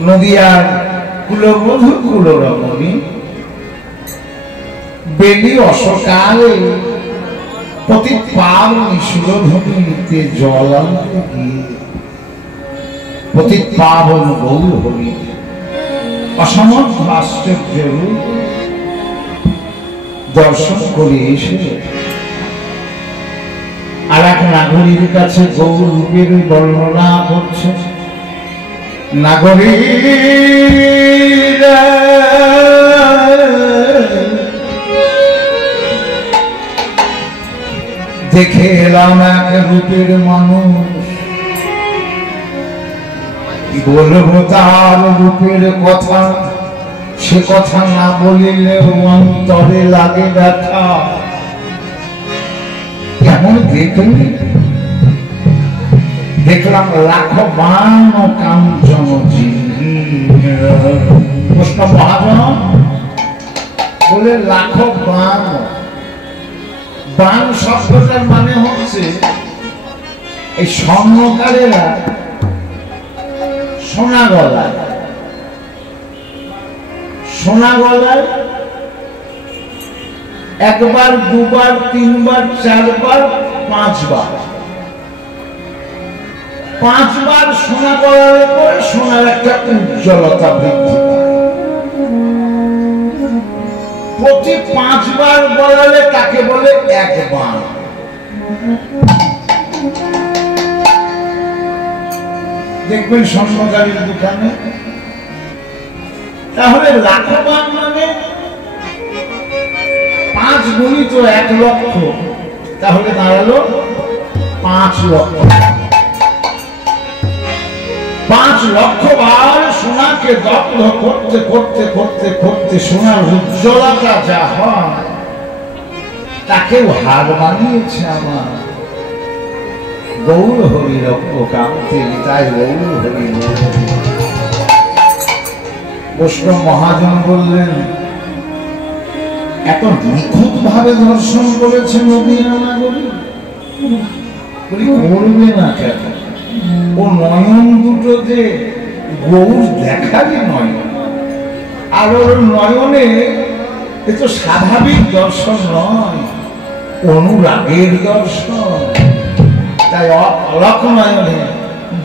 নদিয়ার কুলবধূ কুলরমণী বেলি অসকালে প্রতি পাবনি সুরধনীতে জল আনতে গিয়ে প্রতি পাবন গৌর হরি অসমর্থ আশ্চর্য দর্শন করে এসে আর এক নাগরীর কাছে গৌর রূপের বর্ণনা করছে। নাগরী দেখে এলাম এক রূপের মানুষ, বলবো তার রূপের কথা, সে কথা না বলিলে অন্তরে লাগে ব্যথা। কেমন দেখলি? দেখলাম লাখো বান ও কাঞ্চন কৃষ্ণ মহাজন বলে লাখো বান। বান শব্দটার মানে হচ্ছে এই স্বর্ণকারেরা সোনা গলায়, সোনা গলায় একবার দুবার তিনবার চারবার পাঁচবার, পাঁচবার সোনা গলালে পরে সোনার একটা উজ্জ্বলতা বৃদ্ধি পায়। প্রতি পাঁচবার গলালে তাকে বলে একবার। দেখবেন স্বর্ণকারীর দোকানে। তাহলে লাখবান মানে 5 গুণিত 1 লক্ষ, তাহলে দাঁড়ালো 5 লক্ষ। 5 লক্ষ বার সোনাকে দগ্ধ করতে করতে করতে করতে সোনার উজ্জ্বলতা যা হয় তাকেও হার বানিয়েছে আমার গৌর হরি রক্ষ কান্তি। তাই গৌর হরি। বৈষ্ণব মহাজন বললেন এত নিখুঁত ভাবে দর্শন করেছে নবীন নাগরী, করবে না কেন? ও নয়ন দুটো যে গৌর দেখারই নয়, আর ওর নয়নে এ তো স্বাভাবিক দর্শন নয়, অনুরাগের দর্শন। তাই অলক নয়নে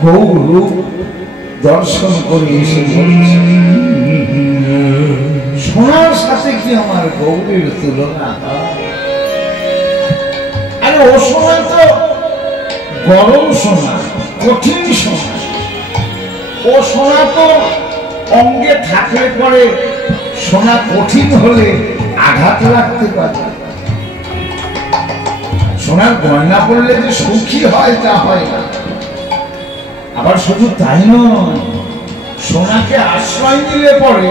গৌর দর্শন করে এসে বলছে সোনার সাথে কি আমার গৌরের তুলনা? আরে ও সময় তো গরম সোনা, কঠিন সোনা। ও সোনা তো অঙ্গে থাকলে পরে সোনা কঠিন হলে আঘাত লাগতে পারে। সোনার গয়না পড়লে যে সুখী হয় তা হয় না। আবার শুধু তাই নয়, সোনাকে আশ্রয় নিলে পরে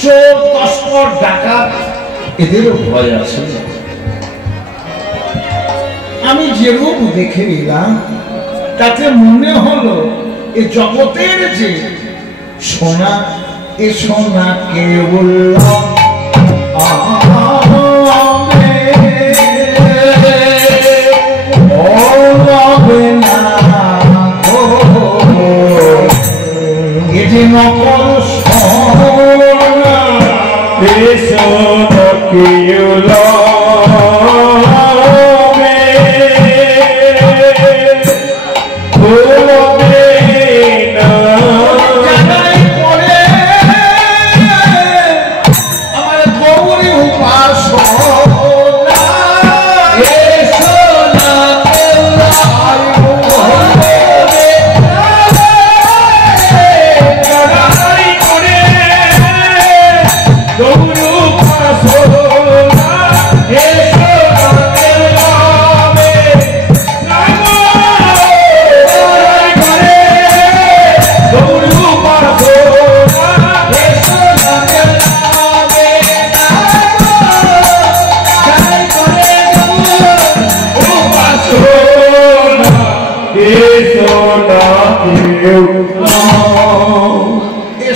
চোর তস্কর ডাকাত এদেরও ভয় আছে। আমি যে রূপ দেখে এলাম তাতে মনে হলো এ জগতের যে সোনা, এ সোনা কে বললাম নকল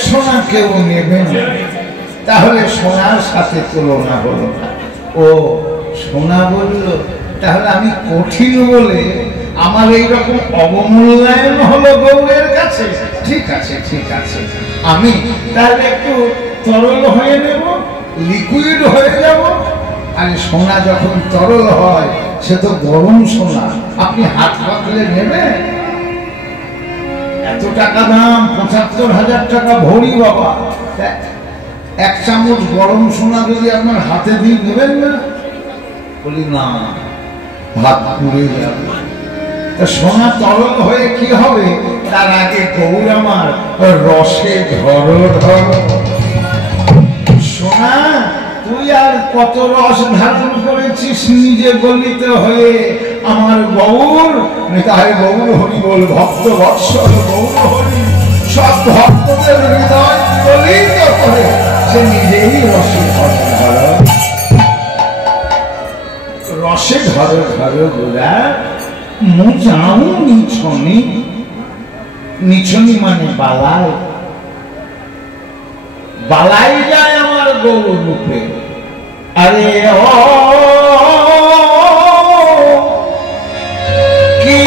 সোনা কেউ নেবে না। তাহলে সোনার সাথে তুলনা হলো না। ও সোনা বলল তাহলে আমি কঠিন বলে আমার এইরকম অবমূল্যায়ন হলো গৌরের কাছে। ঠিক আছে ঠিক আছে, আমি তাহলে একটু তরল হয়ে নেব, লিকুইড হয়ে যাব। আরে সোনা যখন তরল হয় সে তো গরম সোনা, আপনি হাত পাতলে নেবেন? এত টাকা দাম, ৭৫,০০০ টাকা ভরি বাবা। এক চামচ গরম সোনা যদি আপনার হাতে দিয়ে নেবেন না? বলি না, হাত পুড়ে যাবে। সোনা তরল হয়ে কি হবে তার আগে গৌর আমার রসে ধরো ধরো। সোনা তুই আর কত রস ধারণ করেছিস নিজে গলিত হয়ে, আমার গৌর নিতাই গৌর হরি বল, ভক্ত বৎসল গৌর হরি সব ভক্তদের হৃদয় গলিত করে সে নিজেই রসে ধরো ধরো, রসে ধরো ধরো গোরা। মোজাও নিছনি, নিছনি মানে বালাই, বালাই যায় আমার গৌর রূপে। আরে ও কি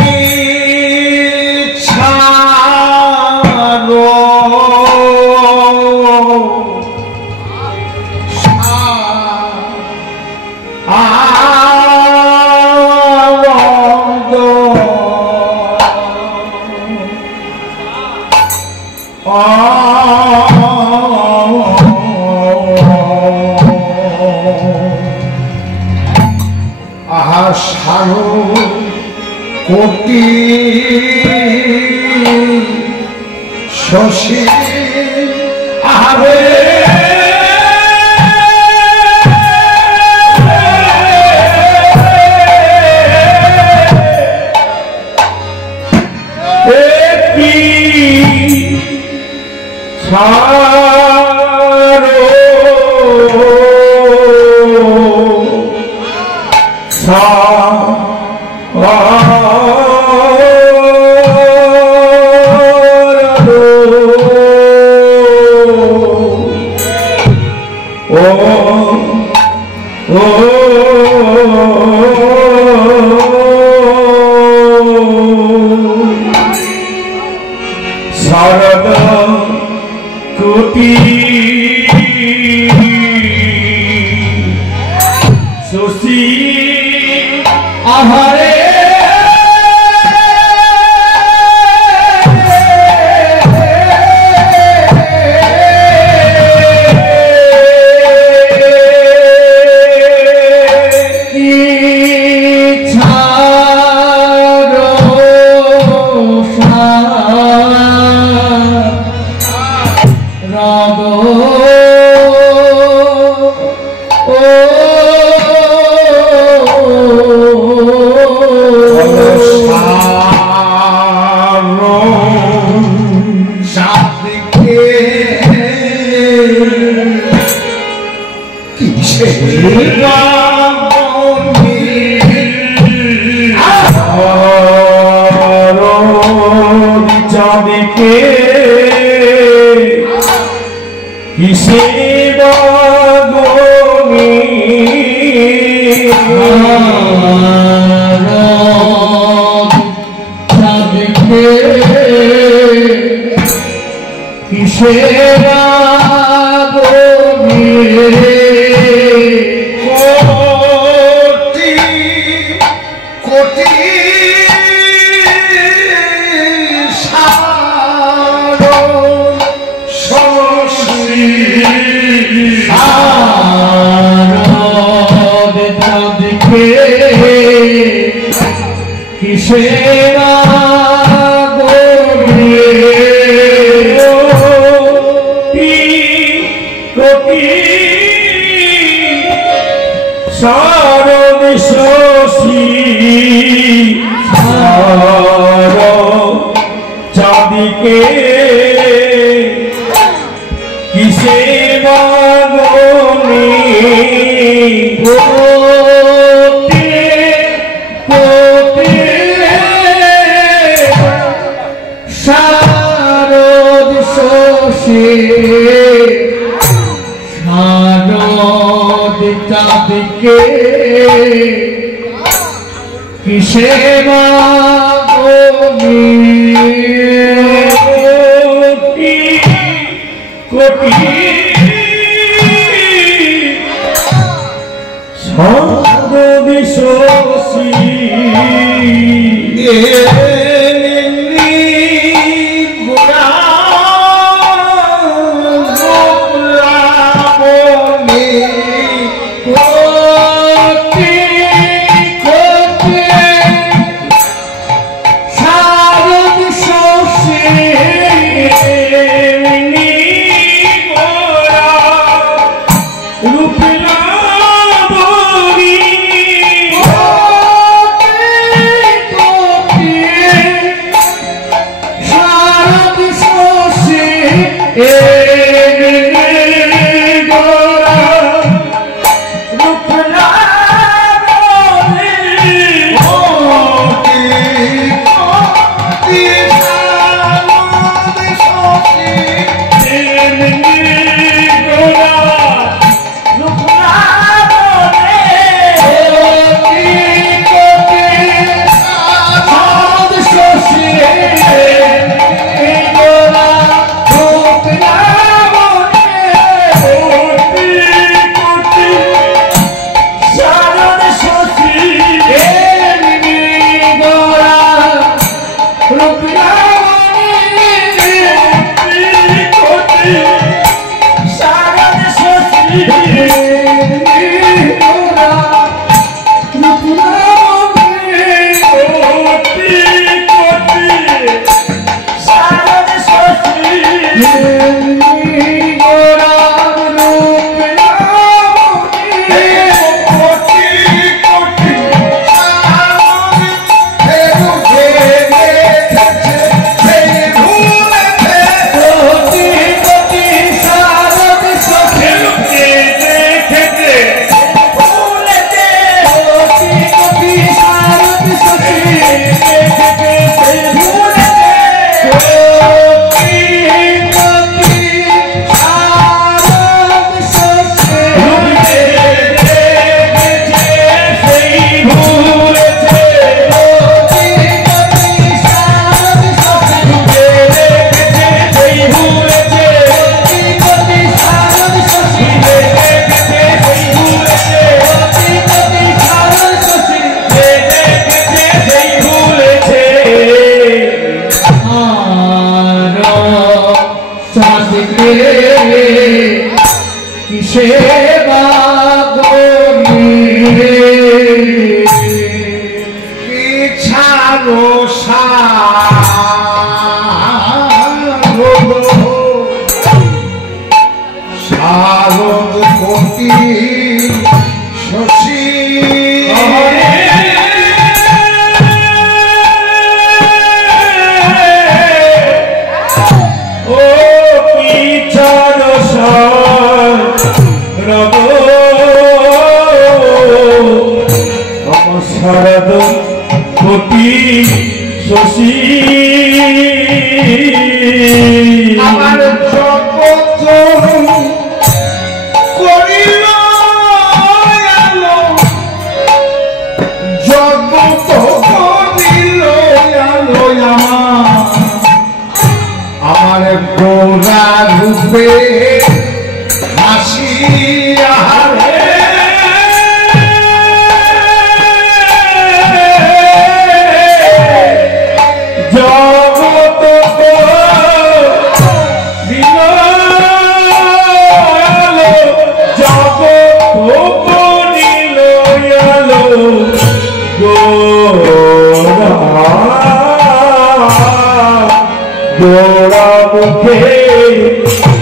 ছাড়ো কোটি শশী আরে কিসে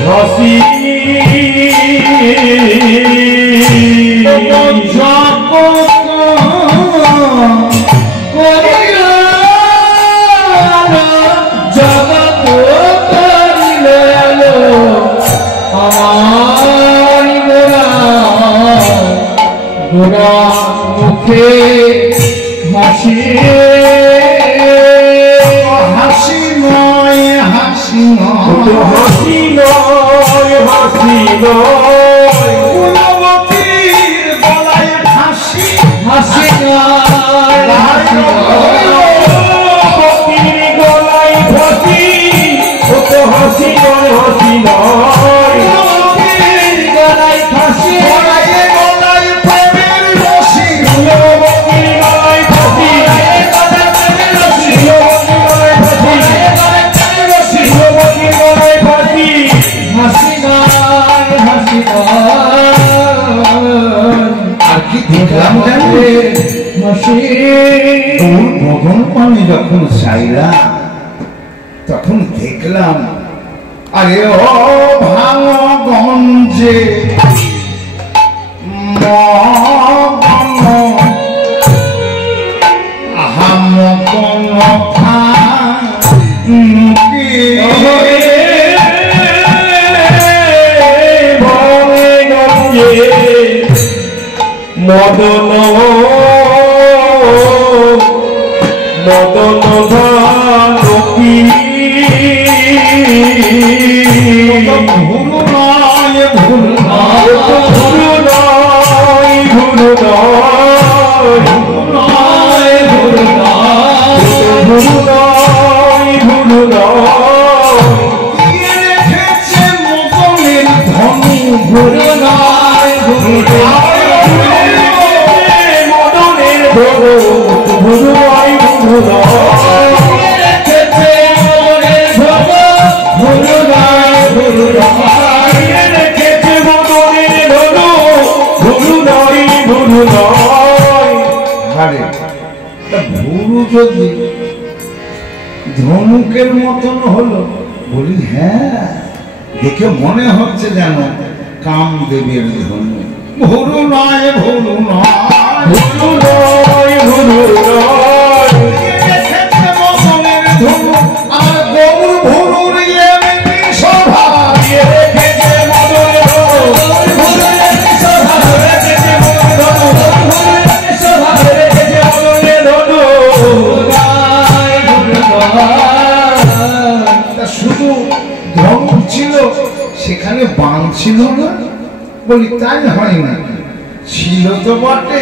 হাসি হাসি নয় হাসি নয় গলায় ফাঁসি গলায় প্রেমের রশি ফুলবতীর গলায় ফাঁসি হাসি নয় হাসি আর কি দেখলাম জানলে মদন পানি যখন চাইলা তখন দেখলাম আরে ও ভাঙগঞ্জে মদন মদন ভানকি ভুল নয় ভুল নয় ভুল নয় ভুল নয় ভুল নয় ভুল নয় ভুল নয় রেখেছে মদনের ধনু ভুল নয় ভুল মদনের ধনু ভুল নয় ভুল নয় রেখেছে মদনের ধনু ভুল নয় ভুল নয় রেখেছে মদনের ধনু ভুল নয় ভুল নয়। আরে ভুরু যদি ধনুকের মতন হলো বলি হ্যাঁ দেখে মনে হচ্ছে যেন কামদেবের ধনু ভুরু নয় ভুরু নয় ভুল নয় ভুল নয় রেখেছে মদনের ধনু আর গৌর ভুরুর এমনি স্বভাব রেখেছে মদনের ধনু রেখেছে মদনের ধনু শুধু ধনুক ছিল সেখানে বাণ ছিল না বলি তাই হয় না ছিল তো বটে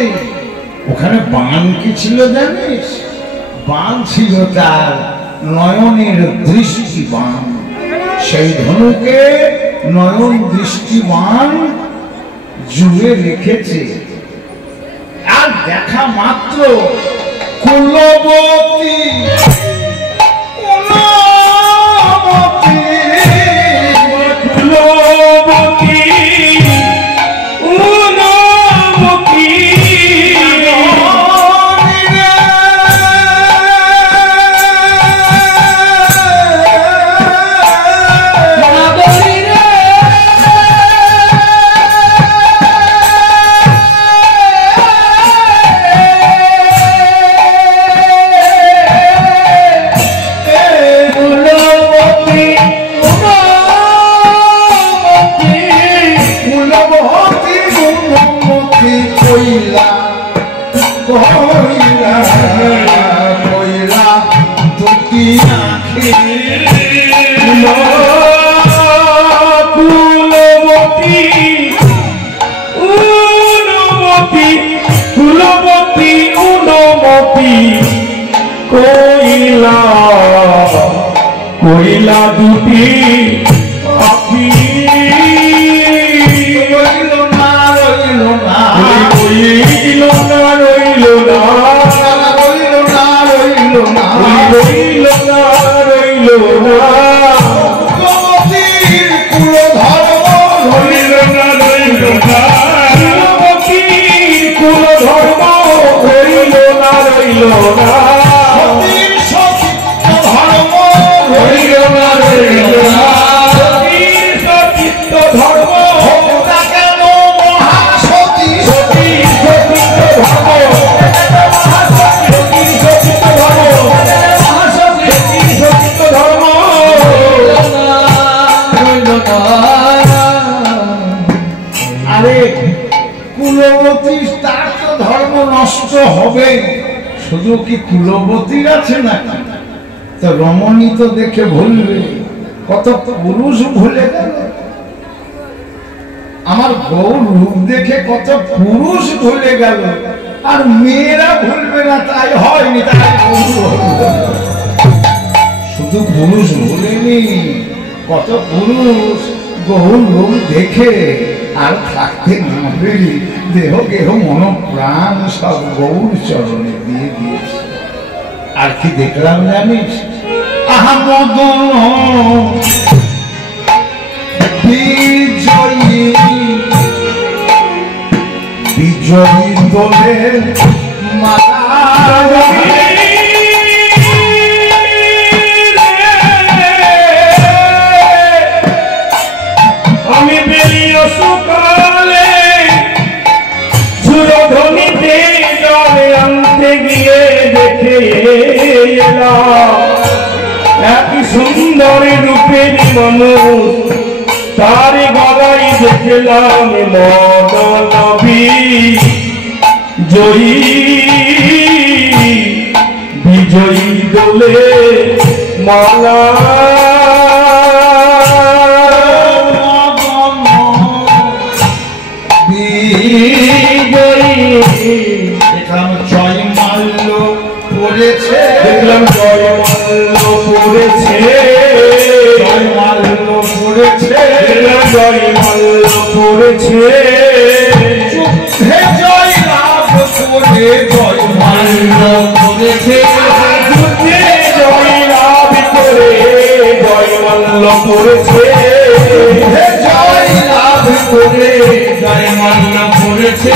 ওখানে বাণ কি ছিল জানিস বাণ ছিল তার নয়নের দৃষ্টি বাণ সেই ধনুকে নয়ন দৃষ্টি বাণ জুড়ে রেখেছে আর দেখা মাত্র কুলবতী কইলা দুটি আখি রইল না রইল না রইল না রইল না রইল না রইল না রইল না রইল না কুলবতীর কুলধর্ম রইল না রইল না কুলবতীর কুলধর্ম রইল না রইল না সতীর সচিত্ত ধর্ম রইল না রইল না সতীর সচিত্ত ধর্ম হোক না কেন মহাসতী সতীর সচিত্ত ধর্ম সতীর সচিত্ত ধর্ম সতীর সচিত্ত ধর্ম আরে কুলবতীর তার তো ধর্ম নষ্ট হবে শুধু কি কুলবতীর আছে না তো রমণী তো দেখে ভুলবে কত পুরুষ ভুলে গেল আমার গৌর রূপ দেখে কত পুরুষ ভুলে গেল আর মেয়েরা ভুলবে না তাই হয়নি তাই শুধু পুরুষ ভুলেনি কত পুরুষ গৌর রূপ দেখে আর থাকতে না পেরে দেহ গেহ মন প্রাণ সব গৌর চরণে দিয়ে দিয়েছে। আর কি দেখলাম জানিস? আহা মদন বিজয়ী বিজয়ী দোলের মালা আমি বেরিয়ে সকালে ঝুরোধনিতে জলে আনতে গিয়ে দেখে এলাম এক সুন্দর রূপের মানুষ, তার গলায় দেখলাম মদনবী জয়ী বিজয়ী দোলে মালা। দেখলাম জয় মাল্য পড়েছে, দেখলাম জয় মাল্য পড়েছে, জয় মাল্য পড়েছে, দেখলাম জয় মাল্য পড়েছে, যুদ্ধে জয় লাভ করে জয় মাল্য পড়েছে, যুদ্ধে জয় লাভ করে জয় মাল্য পড়েছে, যুদ্ধে জয় লাভ করে জয় মাল্য পড়েছে।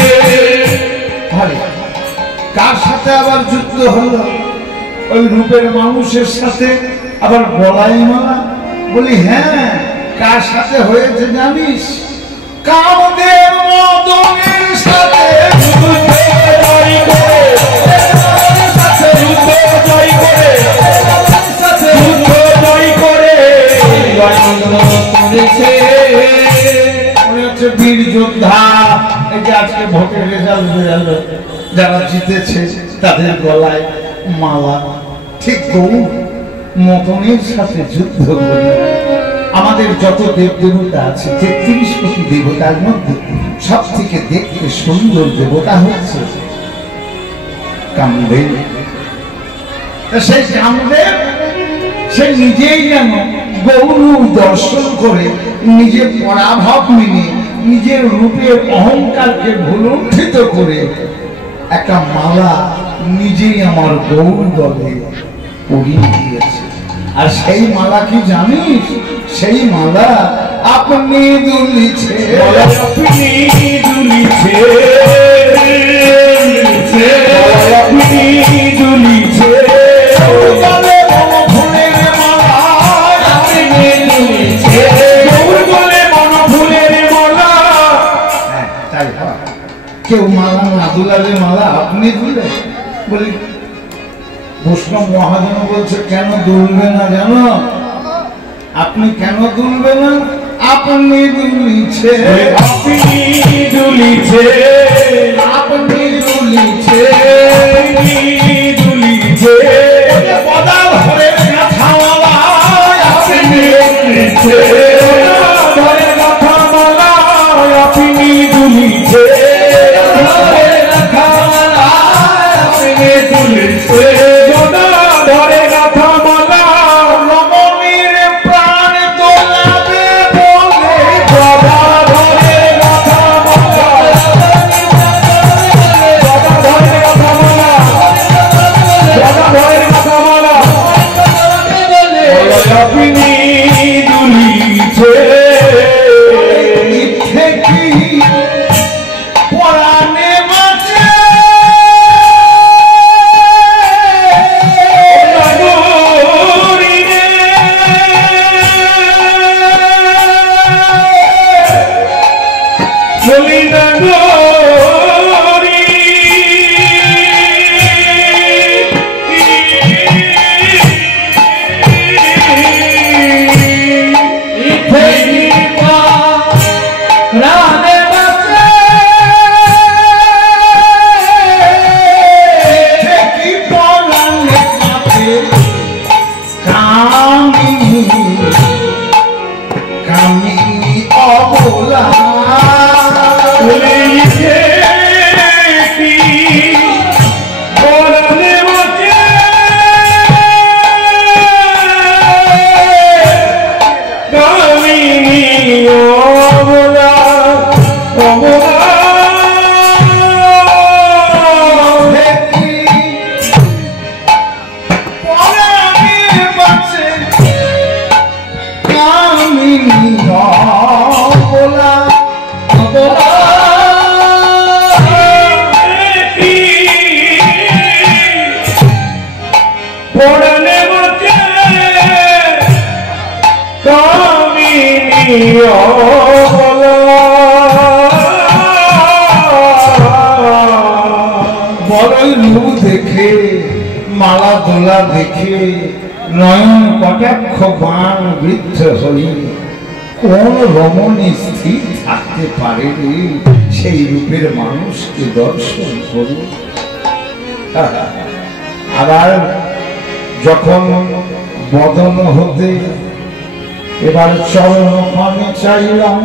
কার সাথে আবার যুদ্ধ হলো? ওই রূপের মানুষের সাথে। আবার গলায় মালা? বলি হ্যাঁ। কার সাথে হয়েছে জানিস? কামদেব মদনের সাথে যুদ্ধে জয় করে, যুদ্ধে জয় করে, যুদ্ধ জয় করে জয় মাল্য পড়েছে। মনে হচ্ছে বীর যোদ্ধা। এই যে আজকে ভোটের রেজাল্ট বেরোলো, যারা জিতেছে তাদের গলায় মালা। ঠিক গৌর মদনের সাথে যুদ্ধ করে আমাদের যত দেব দেবতা আছে ৩৩ কোটি দেবতার মধ্যে সব থেকে দেখতে সুন্দর দেবতা হচ্ছে কামদেব। সেই কামদেব সে নিজেই যেন গৌর দর্শন করে নিজে পরাভব মেনে নিজের রূপের অহংকারকে ভুলুণ্ঠিত করে একটা মালা নিজেই আমার গৌর দলে পরিয়ে দিয়েছে। আর সেই মালা কি জানিস? সেই মালা আপনি দুলিছে, আপনি দুলিছে, আপনি দুলিছে, বলে মনফুলের মালা আপনি দুলিছে, বলে মনফুলের মালা। তাই হয়। কেউ মালা না দুলালে মালা আপনি দুলে? বলি বৈষ্ণব মহাজন বলছে কেন দুলবে না জানো? আপনি কেন দুলবে না? আপনি দুলিছে, আপনি দুলিছে, আপনি দুলিছে, আপনি দুলিছে, বদাল হয়ে কাঁথা মালা আপনি দুলিছে, ধরে কথা মালা আপনি দুলিছে, ধরে কথা মালা আপনি দুলিছে, ধরে কথা মালা রমণীর প্রাণ দোলাবে বলে গদা ধরে কথা মালা, গদা ধরে কথা মালা, গদা ধরে কথা মালা আপনি দুলিছে। ইচ্ছে কি পরাণে বাঁচে God অবলা পড়ালে বচে কামিনী বড়ই রূপ দেখে মালা দোলা দেখে নয়ন কটাক্ষ বাণ বৃদ্ধ হই কোন রমণী স্থির থাকতে পারে রে সেই রূপের মানুষকে দর্শন করি। আবার যখন বদন হতে এবার চরণ পানে চাইলাম,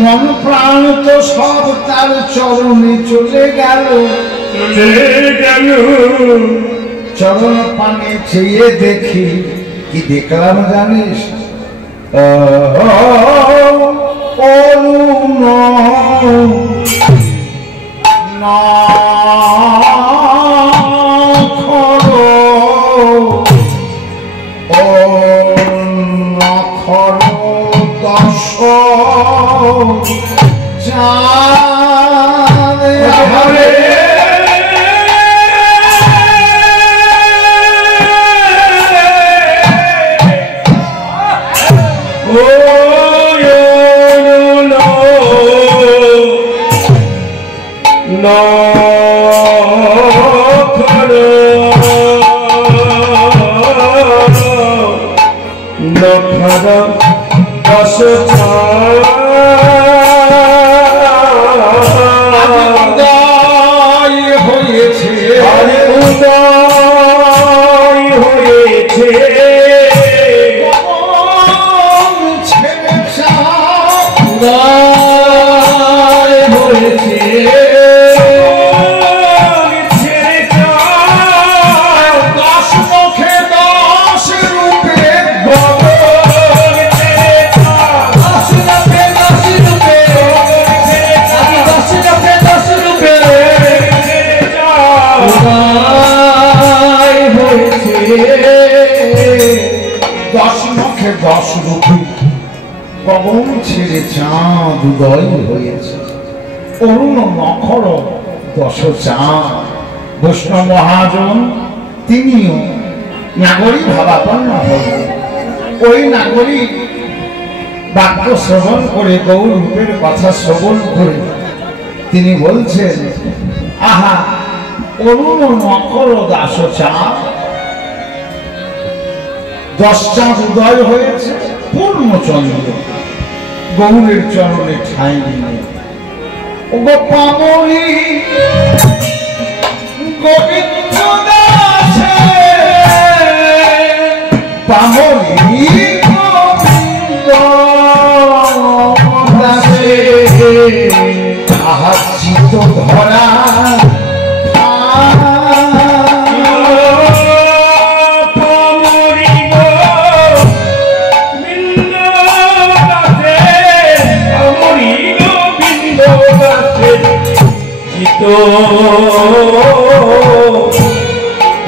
মন প্রাণ তো সব তার চরণে চলে গেল। চরণ পানে চেয়ে দেখি কি দেখলাম জানিস? অরুণ নখর দশ চাঁদে দশ রূপী গগন ছেড়ে চাঁদ উদয় হয়েছে। অরুণ নখর দশ চাঁদ। বৈষ্ণব মহাজন তিনিও নাগরী ভাবাপন্ন হলেন। ওই নাগরী বাক্য শ্রবণ করে গৌর রূপের কথা শ্রবণ করে তিনি বলছেন, আহা অরুণ নখর দাস চাঁদ, 10 চাঁদ উদয় হয়েছে, পূর্ণচন্দ্র গৌরের চরণে ঠাঁই নিয়ে। ওগো পামরি গোবিন্দ দাসে, পামরি গোবিন্দ দাসে, তাহার চিত্ত ধরা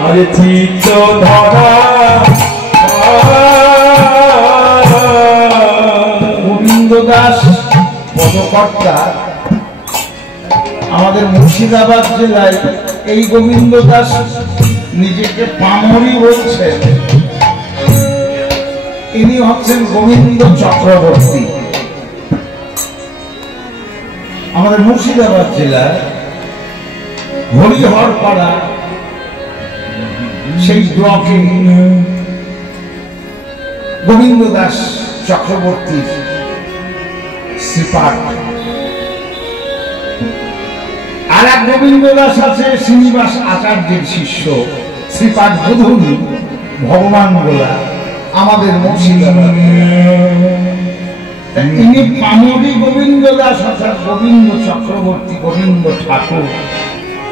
আরে চিত্ত ধরা গোবিন্দ দাস পদকর্তা আমাদের মুর্শিদাবাদ জেলায়। এই গোবিন্দ দাস নিজেকে পামরি বলছেন। ইনি হচ্ছেন গোবিন্দ চক্রবর্তী। আমাদের মুর্শিদাবাদ জেলার হরিহরপাড়া সেই ব্লকে গোবিন্দ দাস চক্রবর্তীর শ্রীপাঠ। আর এক গোবিন্দ দাস আছে শ্রীনিবাস আচার্যের শিষ্য, শ্রীপাঠ বধূনি ভগবান গোলা, আমাদের মুর্শিদাবাদ। তিনি পামরি গোবিন্দ দাস অর্থাৎ গোবিন্দ চক্রবর্তী, গোবিন্দ ঠাকুর।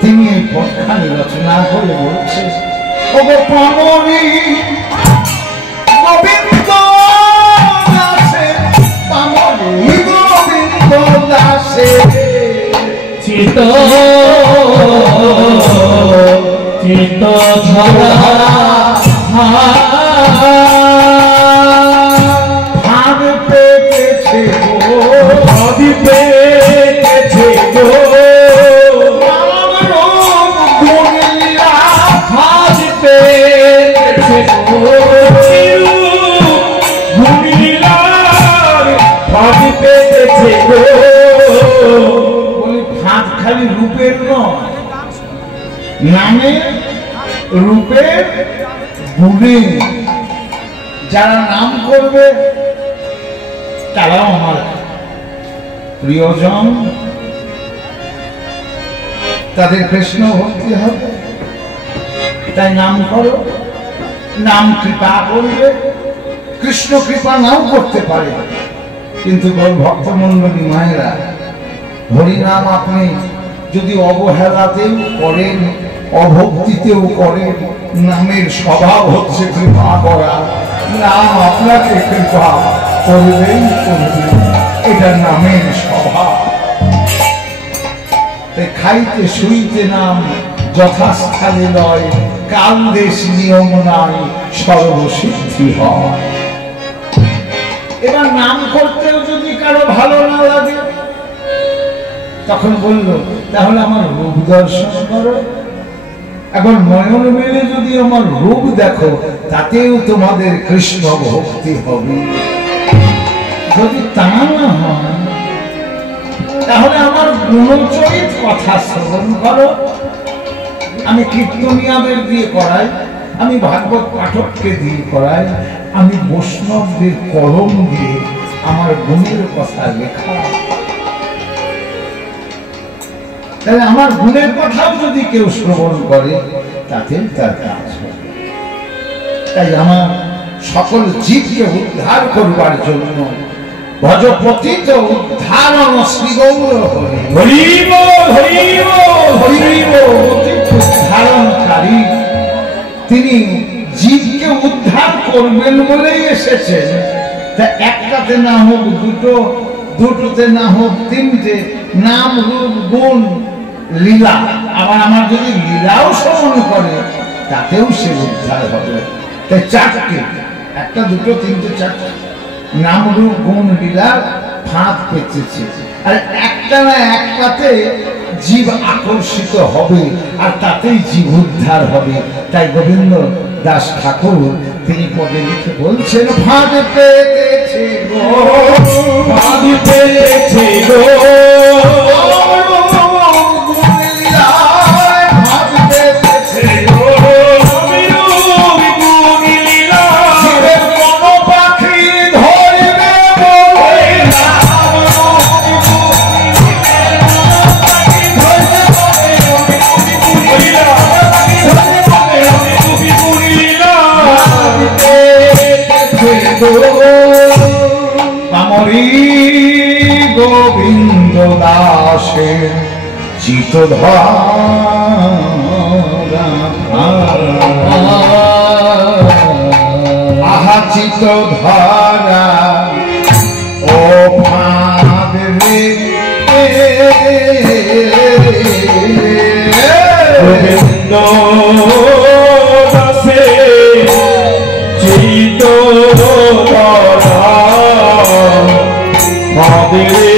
তিনি এই পদখানি রচনা করে বলছে, ওগো পামরি গোবিন্দ দাসে, পামরি গোবিন্দ দাসে, চিত্ত চিত্ত ধরা খালি রূপের নয়, নামের রূপের গুণে যারা নাম করবে তারাও আমার প্রিয়জন, তাদের কৃষ্ণ ভক্তি হবে। তাই নাম করো, নাম কৃপা করবে। কৃষ্ণ কৃপা নাও করতে পারে, কিন্তু ভক্তমণ্ডলী মায়েরা, হরিনাম আপনি যদি অবহেলাতেও করেন, অভক্তিতেও করেন, নামের স্বভাব হচ্ছে কৃপা করা। নাম আপনাকে কৃপা করবেই করবে, এটা নামের স্বভাব। তাই খাইতে শুইতে নাম যথাস্থানে লয়, কাল দেশ নিয়ম নাই সর্বসিদ্ধি হয়। এবার নাম করতেও যদি কারো ভালো না লাগে, তখন বলল তাহলে আমার রূপ দর্শন করো। এখন নয়ন মেলে যদি আমার রূপ দেখো, তাতেও তোমাদের কৃষ্ণ ভক্তি হবে। যদি তা না হয়, তাহলে আমার গুণচরিত কথা শ্রবণ করো। আমি কীর্তনিয়াদের দিয়ে করাই, আমি ভাগবত পাঠককে দিয়ে করাই, আমি বৈষ্ণবদের কলম দিয়ে আমার গুণের কথা লেখা। তাহলে আমার গুণের কথাও যদি কেউ শ্রবণ করে, তাতে তার কাজ হবে। তাই আমার সকল জীবকে উদ্ধার করবার জন্য ভজপতিত উদ্ধারণ শ্রী গৌর হরিব হরিব হরিব উদ্ধারণকারী, তিনি জীবকে উদ্ধার করবেন বলেই এসেছেন। তা একটাতে না হোক দুটো, দুটোতে না হোক তিনটে, নাম রূপ গুণ লীলা। আবার আমার যদি লীলাও শ্রবণ করে, তাতেও সে উদ্ধার হবে। তাই চারটে, একটা দুটো তিনটে চারটে, নাম রূপ গুণ লীলার ফাঁক পেতেছে। আর একটা না একটাতে জীব আকর্ষিত হবে, আর তাতেই জীব উদ্ধার হবে। তাই গোবিন্দ দাস ঠাকুর তিনি পদে লিখে বলছেন, ফাঁদ পেতেছে গো, ফাঁদ পেতেছে গো, গোবিন্দ দাসের চিতধারা, আহা চিতধারা ও ফাঁদ রে, গোবিন্দ দাসের চিতধারা ফাঁদ রে,